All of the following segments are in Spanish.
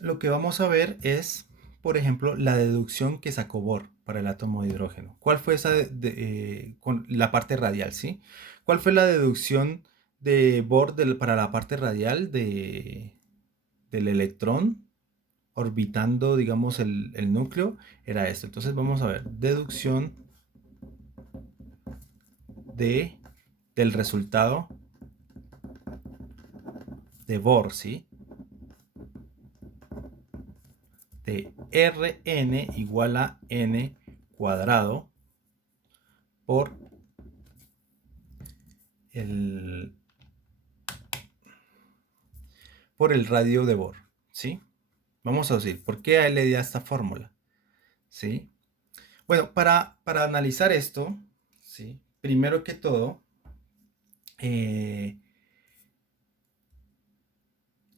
lo que vamos a ver es, por ejemplo, la deducción que sacó Bohr para el átomo de hidrógeno. ¿Cuál fue esa con la parte radial, sí? ¿Cuál fue la deducción de Bohr para la parte radial del electrón orbitando, digamos, el núcleo? Era esto. Entonces vamos a ver, deducción de, del resultado de Bohr, ¿sí? De Rn igual a n cuadrado por el, por el radio de Bohr, ¿sí? Vamos a decir, ¿por qué a él le di esta fórmula? ¿Sí? Bueno, para analizar esto, ¿sí? Primero que todo, eh,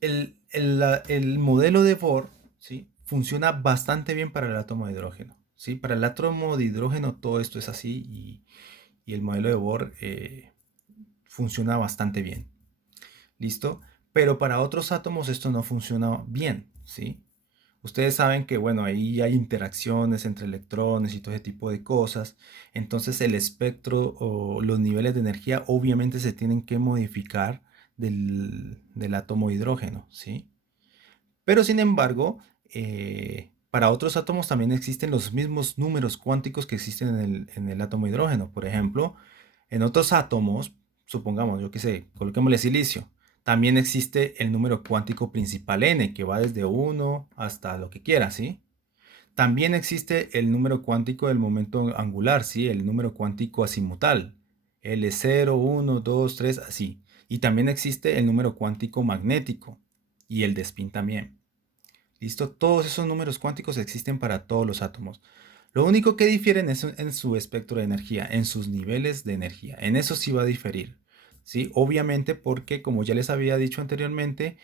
el modelo de Bohr, ¿sí? Funciona bastante bien para el átomo de hidrógeno, ¿sí? Para el átomo de hidrógeno todo esto es así y el modelo de Bohr funciona bastante bien, ¿listo? Pero para otros átomos esto no funciona bien, ¿sí? Ustedes saben que, bueno, ahí hay interacciones entre electrones y todo ese tipo de cosas. Entonces el espectro o los niveles de energía obviamente se tienen que modificar del átomo de hidrógeno, ¿sí? Pero sin embargo, para otros átomos también existen los mismos números cuánticos que existen en el átomo de hidrógeno. Por ejemplo, en otros átomos, supongamos, yo qué sé, coloquémosle silicio, también existe el número cuántico principal n, que va desde uno hasta lo que quiera, ¿sí? También existe el número cuántico del momento angular, ¿sí? El número cuántico azimutal, L0, 1, 2, 3, así. Y también existe el número cuántico magnético y el de spin también. ¿Listo? Todos esos números cuánticos existen para todos los átomos. Lo único que difieren es en su espectro de energía, en sus niveles de energía. En eso sí va a diferir. ¿Sí? Obviamente porque, como ya les había dicho anteriormente,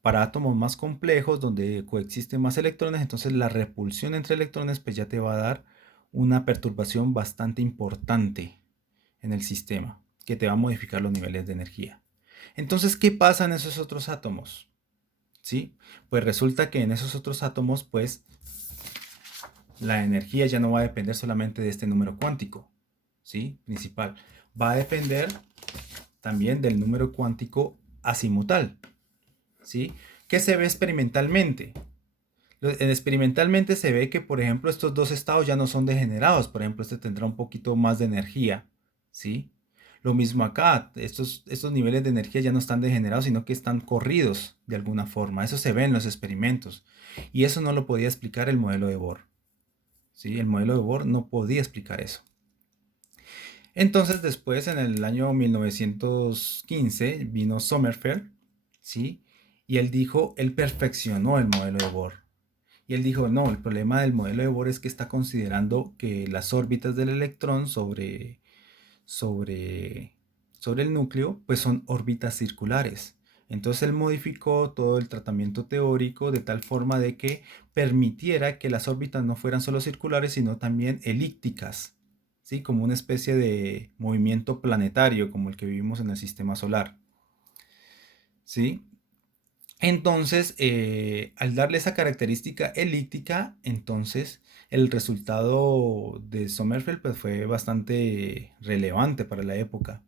para átomos más complejos, donde coexisten más electrones, entonces la repulsión entre electrones pues ya te va a dar una perturbación bastante importante en el sistema, que te va a modificar los niveles de energía. Entonces, ¿qué pasa en esos otros átomos? ¿Sí? Pues resulta que en esos otros átomos, pues la energía ya no va a depender solamente de este número cuántico, ¿sí? Principal. Va a depender también del número cuántico azimutal, ¿sí? Que se ve experimentalmente. Experimentalmente se ve que, por ejemplo, estos dos estados ya no son degenerados. Por ejemplo, este tendrá un poquito más de energía, ¿sí? Lo mismo acá, estos niveles de energía ya no están degenerados, sino que están corridos de alguna forma. Eso se ve en los experimentos. Y eso no lo podía explicar el modelo de Bohr, ¿sí? El modelo de Bohr no podía explicar eso. Entonces, después, en el año 1915, vino Sommerfeld, ¿sí? Y él perfeccionó el modelo de Bohr. Y él dijo, no, el problema del modelo de Bohr es que está considerando que las órbitas del electrón sobre, sobre el núcleo, pues son órbitas circulares. Entonces él modificó todo el tratamiento teórico de tal forma de que permitiera que las órbitas no fueran solo circulares, sino también elípticas, ¿sí? Como una especie de movimiento planetario, como el que vivimos en el sistema solar, ¿sí? Entonces, al darle esa característica elíptica, entonces el resultado de Sommerfeld pues, fue bastante relevante para la época.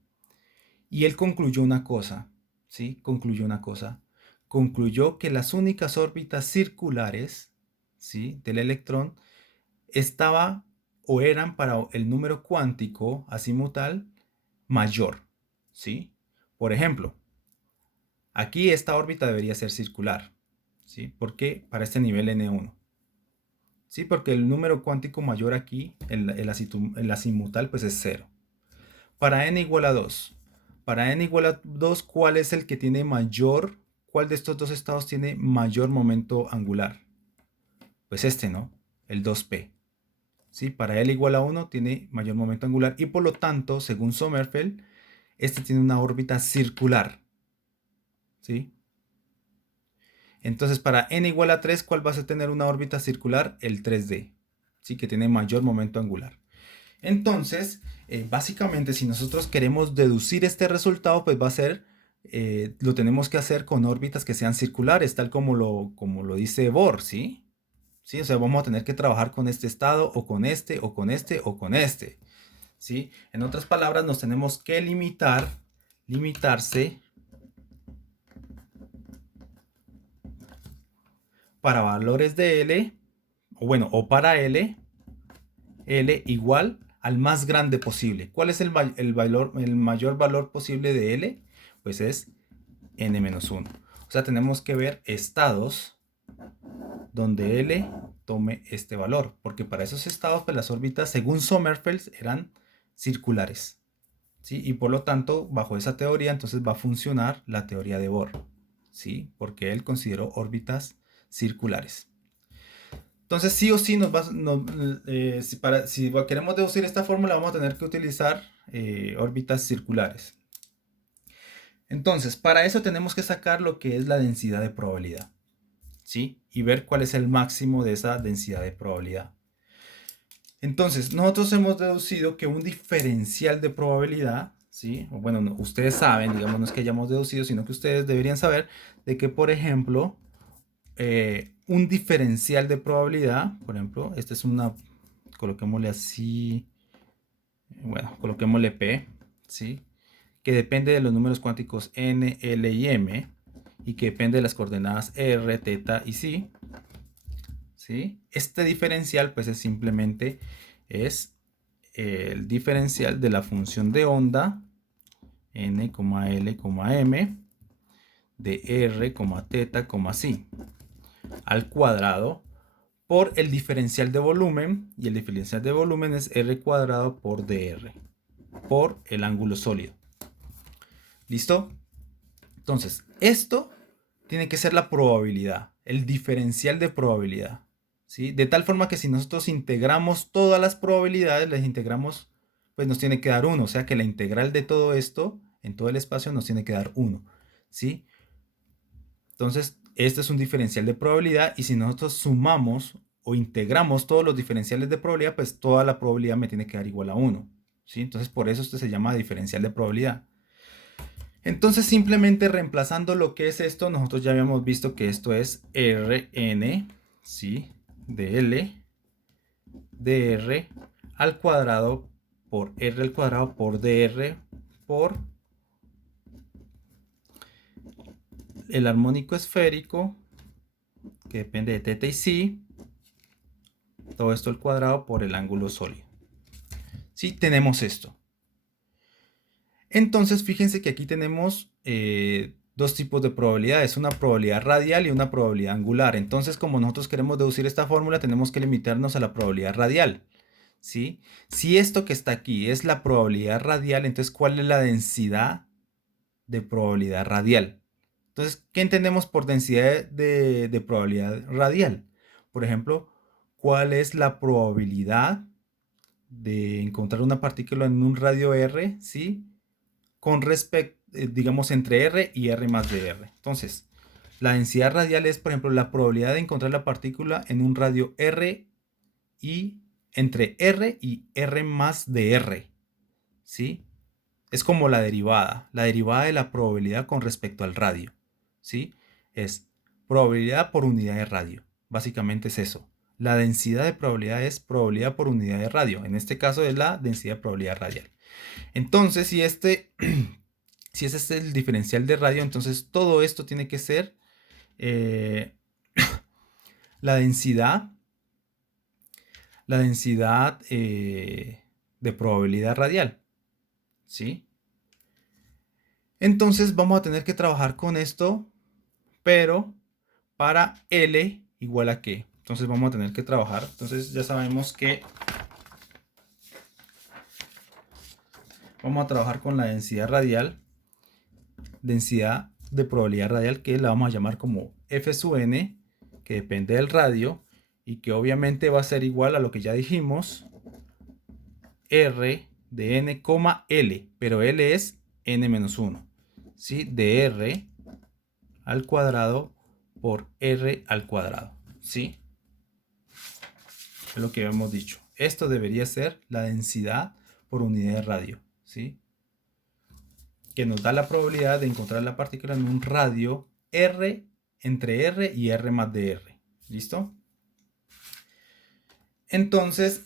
Y él concluyó una cosa, ¿sí? Concluyó una cosa. Concluyó que las únicas órbitas circulares, ¿sí? Del electrón estaba o eran para el número cuántico azimutal mayor, ¿sí? Por ejemplo, aquí esta órbita debería ser circular, ¿sí? Porque para este nivel n1, ¿sí? Porque el número cuántico mayor aquí, el azimutal, pues es cero. Para n igual a 2. Para n igual a 2, ¿cuál es el que tiene mayor? ¿Cuál de estos dos estados tiene mayor momento angular? Pues este, ¿no? El 2p. ¿Sí? Para L igual a 1 tiene mayor momento angular y por lo tanto, según Sommerfeld, este tiene una órbita circular. ¿Sí? Entonces, para n igual a 3, ¿cuál va a tener una órbita circular? El 3d. ¿Sí? Que tiene mayor momento angular. Entonces, básicamente, si nosotros queremos deducir este resultado, pues va a ser lo tenemos que hacer con órbitas que sean circulares, tal como lo dice Bohr, ¿sí? ¿Sí? O sea, vamos a tener que trabajar con este estado, o con este, o con este, o con este, ¿sí? En otras palabras, nos tenemos que limitarse para valores de L, o bueno, o para L igual al más grande posible. ¿Cuál es el mayor valor posible de L? Pues es n-1. O sea, tenemos que ver estados donde L tome este valor, porque para esos estados, pues las órbitas, según Sommerfeld, eran circulares, ¿sí? Y por lo tanto, bajo esa teoría, entonces va a funcionar la teoría de Bohr, ¿sí? Porque él consideró órbitas circulares. Entonces, sí o sí, si queremos deducir esta fórmula, vamos a tener que utilizar órbitas circulares. Entonces, para eso tenemos que sacar lo que es la densidad de probabilidad, ¿sí? Y ver cuál es el máximo de esa densidad de probabilidad. Entonces, nosotros hemos deducido que un diferencial de probabilidad, ¿sí? O bueno, ustedes saben, digamos, no es que hayamos deducido, sino que ustedes deberían saber de que, por ejemplo, un diferencial de probabilidad, por ejemplo, esta es una, coloquémosle así, bueno, coloquémosle P, ¿sí? Que depende de los números cuánticos n, l y m, y que depende de las coordenadas r, θ y psi, ¿sí? Este diferencial, pues es simplemente el diferencial de la función de onda n, l, m de r, θ, psi al cuadrado por el diferencial de volumen, y el diferencial de volumen es r cuadrado por dr por el ángulo sólido. ¿Listo? Entonces, esto tiene que ser la probabilidad, el diferencial de probabilidad, ¿sí? De tal forma que si nosotros integramos todas las probabilidades, las integramos, pues nos tiene que dar 1, o sea que la integral de todo esto en todo el espacio nos tiene que dar 1, ¿sí? Entonces, este es un diferencial de probabilidad, y si nosotros sumamos o integramos todos los diferenciales de probabilidad, pues toda la probabilidad me tiene que dar igual a 1, ¿sí? Entonces, por eso este se llama diferencial de probabilidad. Entonces, simplemente reemplazando lo que es esto, nosotros ya habíamos visto que esto es Rn, ¿sí? De L, de R al cuadrado por R al cuadrado por dr por el armónico esférico, que depende de θ y psi, todo esto al cuadrado por el ángulo sólido. Sí, tenemos esto. Entonces, fíjense que aquí tenemos dos tipos de probabilidades, una probabilidad radial y una probabilidad angular. Entonces, como nosotros queremos deducir esta fórmula, tenemos que limitarnos a la probabilidad radial, ¿sí? Si esto que está aquí es la probabilidad radial, entonces, ¿cuál es la densidad de probabilidad radial? Entonces, ¿qué entendemos por densidad de probabilidad radial? Por ejemplo, ¿cuál es la probabilidad de encontrar una partícula en un radio r, ¿sí? Con respecto, digamos, entre r y r más de r. Entonces, la densidad radial es, por ejemplo, la probabilidad de encontrar la partícula en un radio r y entre r y r más de r, ¿sí? Es como la derivada de la probabilidad con respecto al radio, ¿sí? Es probabilidad por unidad de radio. Básicamente es eso. La densidad de probabilidad es probabilidad por unidad de radio. En este caso es la densidad de probabilidad radial. Entonces, si si ese es el diferencial de radio, entonces todo esto tiene que ser eh, la densidad, de probabilidad radial, ¿sí? Entonces vamos a tener que trabajar con esto, pero para L igual a qué. Entonces vamos a tener que trabajar. Entonces ya sabemos que vamos a trabajar con la densidad radial, densidad de probabilidad radial, que la vamos a llamar como F sub n, que depende del radio y que obviamente va a ser igual a lo que ya dijimos, R de n, L, pero L es n-1, ¿sí? De R al cuadrado por R al cuadrado, ¿sí? Es lo que hemos dicho. Esto debería ser la densidad por unidad de radio, ¿sí? que nos da la probabilidad de encontrar la partícula en un radio R entre R y R más de R. ¿Listo? Entonces,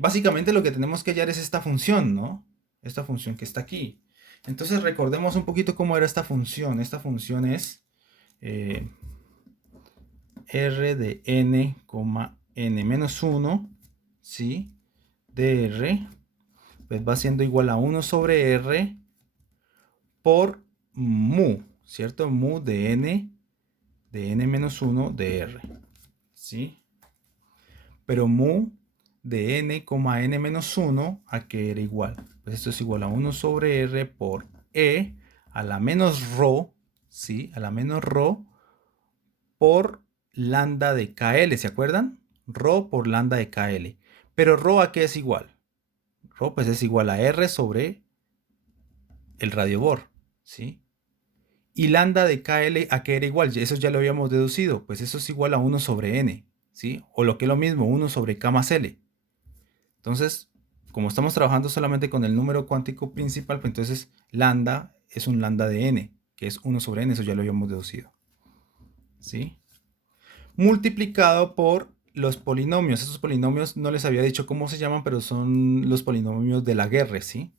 básicamente lo que tenemos que hallar es esta función, ¿no? Esta función que está aquí. Entonces, recordemos un poquito cómo era esta función. Esta función es R de n, n menos 1, ¿sí? De R, pues va siendo igual a 1 sobre R por mu, ¿cierto? Mu de n menos 1 de R, ¿sí? Pero mu de n, menos 1, ¿a qué era igual? Pues esto es igual a 1 sobre R por E a la menos rho, ¿sí? A la menos rho por lambda de KL, ¿se acuerdan? Rho por lambda de KL. Pero rho, ¿a qué es igual? Rho pues es igual a R sobre el radio Bohr, ¿sí? Y lambda de KL, ¿a qué era igual? Eso ya lo habíamos deducido, pues eso es igual a 1 sobre N, ¿sí? O lo que es lo mismo, 1 sobre K más L. Entonces, como estamos trabajando solamente con el número cuántico principal, pues entonces lambda es un lambda de N, que es 1 sobre N, eso ya lo habíamos deducido, ¿sí? Multiplicado por los polinomios. Esos polinomios no les había dicho cómo se llaman, pero son los polinomios de Laguerre, ¿sí?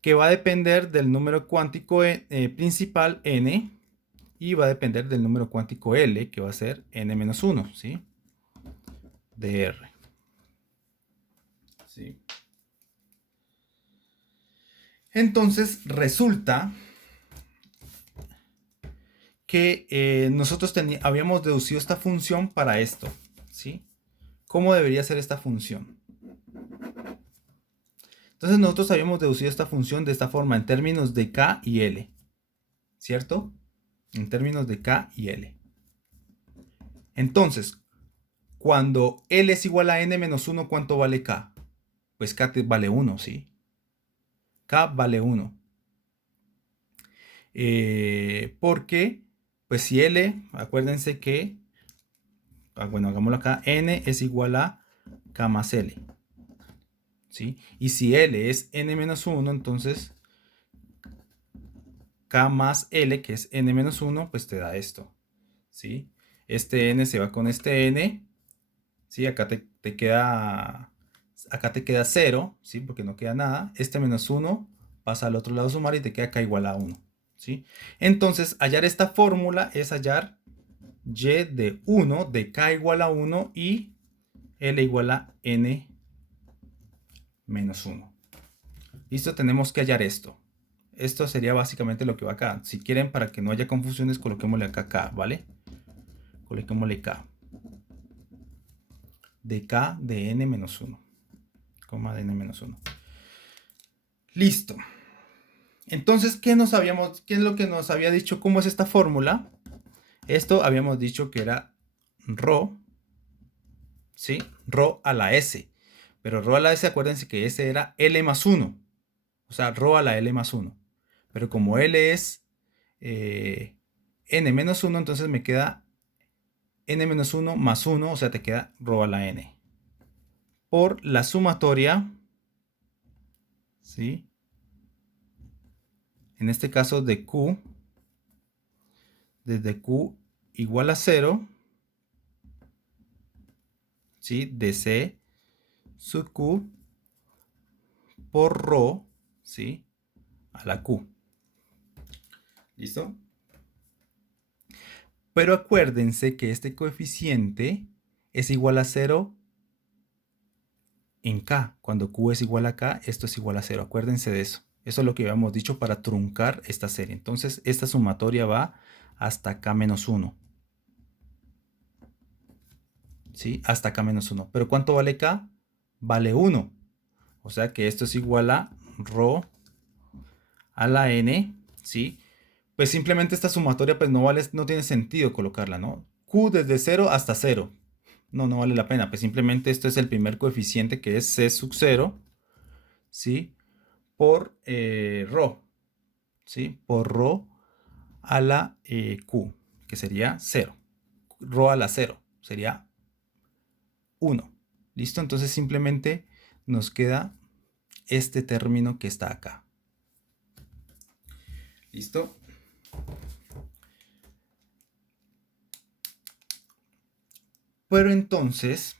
Que va a depender del número cuántico principal n y va a depender del número cuántico L, que va a ser n-1, ¿sí? De R. ¿Sí? Entonces resulta que nosotros habíamos deducido esta función para esto, ¿sí? ¿Cómo debería ser esta función? Entonces nosotros habíamos deducido esta función de esta forma en términos de K y L, ¿cierto? En términos de K y L. Entonces, cuando L es igual a n-1, ¿cuánto vale K? Pues K vale 1, ¿sí? K vale 1. Porque, pues si L, acuérdense que, bueno, hagámoslo acá, n es igual a K más L, ¿sí? Y si L es n-1, entonces K más L, que es n-1, pues te da esto, ¿sí? Este n se va con este n, ¿sí? Acá te queda 0, ¿sí? Porque no queda nada. Este menos 1 pasa al otro lado sumar y te queda K igual a 1, ¿sí? Entonces, hallar esta fórmula es hallar y de 1 de K igual a 1 y L igual a n menos 1. Listo, tenemos que hallar esto. Esto sería básicamente lo que va acá. Si quieren, para que no haya confusiones, coloquémosle acá K, ¿vale? Coloquémosle K. De K de n menos 1. Coma de n menos 1. Listo. Entonces, ¿qué es lo que nos había dicho? ¿Cómo es esta fórmula? Esto habíamos dicho que era ρ, ¿sí? Ρ a la S. Pero ρ a la S, acuérdense que S era L más 1. O sea, ρ a la L más 1. Pero como L es n menos 1, entonces me queda n menos 1 más 1, o sea, te queda ρ a la n. Por la sumatoria, ¿sí? En este caso de Q, desde Q igual a 0, ¿sí? De C sub Q por ρ, ¿sí? A la Q. ¿Listo? Pero acuérdense que este coeficiente es igual a 0 en K. Cuando Q es igual a K, esto es igual a 0. Acuérdense de eso. Eso es lo que habíamos dicho para truncar esta serie. Entonces, esta sumatoria va hasta K menos 1. ¿Sí? Hasta K menos 1. ¿Pero cuánto vale K? Vale 1. O sea que esto es igual a ρ a la n, ¿sí? Pues simplemente esta sumatoria pues no tiene sentido colocarla, ¿no? Q desde 0 hasta 0. No vale la pena. Pues simplemente esto es el primer coeficiente que es C sub 0, ¿sí? Por ρ, ¿sí? Por ρ a la Q, que sería 0. Ρ a la 0 sería 1. ¿Listo? Entonces simplemente nos queda este término que está acá. ¿Listo? Pero entonces,